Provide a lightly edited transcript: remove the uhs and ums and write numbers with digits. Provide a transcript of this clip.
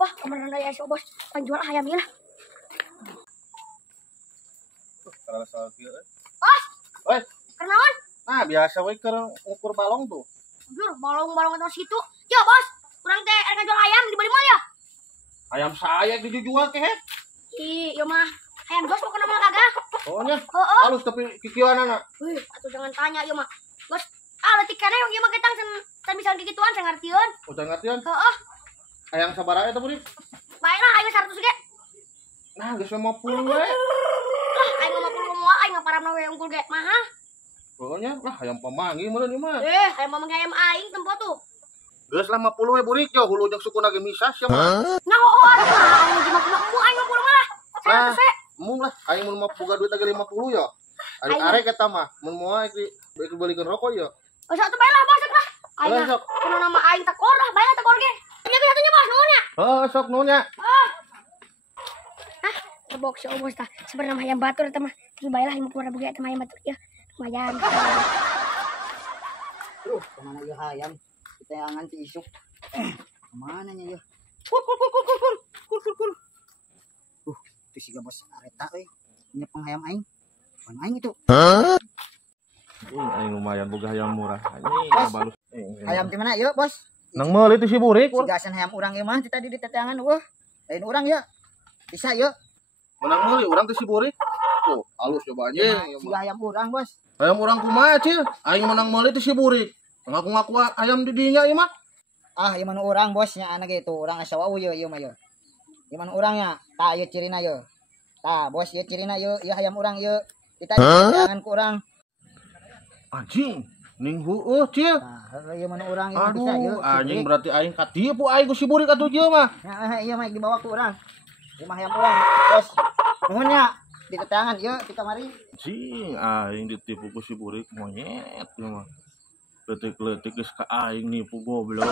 Wah, kemarin ya si bos penjual ayam ya lah. Salah kieu. Bos, Woi, kenaon? nah biasa we keur ngukur balong tuh. Jur, balong-balong atau situ. Ya bos, kurang teh erga jual ayam di bali mal ya. Ayam saya dijual ke he. Iya mah, ayam bos mau kenapa kagak? Pokoknya Heeh. halus tapi kikieuanana. Wih, atuh jangan tanya ya mah. Bos, leutik kana yang ieu mah ketang sen bisa gituan saya ngartieun. Udah ngertian? Heeh. Ayam sabaraha eta beurik? Baiklah aing 100 ge. Nah, geus 50 we. Lah, aing 50 moal aing ngaparamna we unggul ge. Mahal. Pokoknya lah ayam pemangi meureun ieu mah. Ayam mah ayam aing tempo tuh. Geus lah 50 we beurik yo hulu jeung sukuna ge misah sia mah. Nah, aing cuma mu aing 50 mah. Nah, 100 we. mung lah aing mun mah boga duit lagi 50 yo. Ari arek eta mah mun moal iki beulikeun rokok yo. Oh, satu baiklah bos lah. Aing Boleh, sok. kana nama aing tekor lah, baiklah tekor ge. Nya bisa tanya bos nuhun ya. Heeh, sok nuhun nya. Kebok si bos tah. Sebenarnya mah ayam batur eta mah. Tapi baiklah 50.000 ge eta mah ayam batur ya. Lumayan. Aduh, kemana ya ayam? Kita yang angan si isuk. Kemana nya ya? Itu sih bos areta euy. Nya penghayam aing. Pan aing itu. Aing lumayan boga ayam murah. Anjing balus. Ayam di mana yuk, Bos? Nang meuli teh si burik. Sigasan ayam urang ieu mah tadi di teteangan weuh. Lain urang ya. Bisa yuk. Menang meuli urang teh si burik. Tuh, halus coba anjing. Siga ayam urang, Bos. Ayam urang kumaha cieu? Aing menang meuli teh si burik. Ngaku-ngaku ayam di dinya ieu mah. Ah, ieu mana urang, Bos, nya anak itu urang asa wau ieu mah yeuh. Ieu mana urangnya? Tah ieu cirina yeuh. Tah, Bos, ieu cirina yeuh, ieu ayam urang yeuh. Kita di teteangan ku urang. Anjing, ning heueuh cieu. Nah, ieu mana urang ieu bisa Aduh, yeuh. anjing berarti aing katipu aing ku si burik atuh ieu mah. Nah, ieu mah dibawa ku urang. Ieu mah ayam urang, Bos. Nuhun nya. Di teteangan yeuh di kamari. Anjing, aing ditipu ku si burik monyet ieu mah. Letik-letik geus ka aing nipu goblok.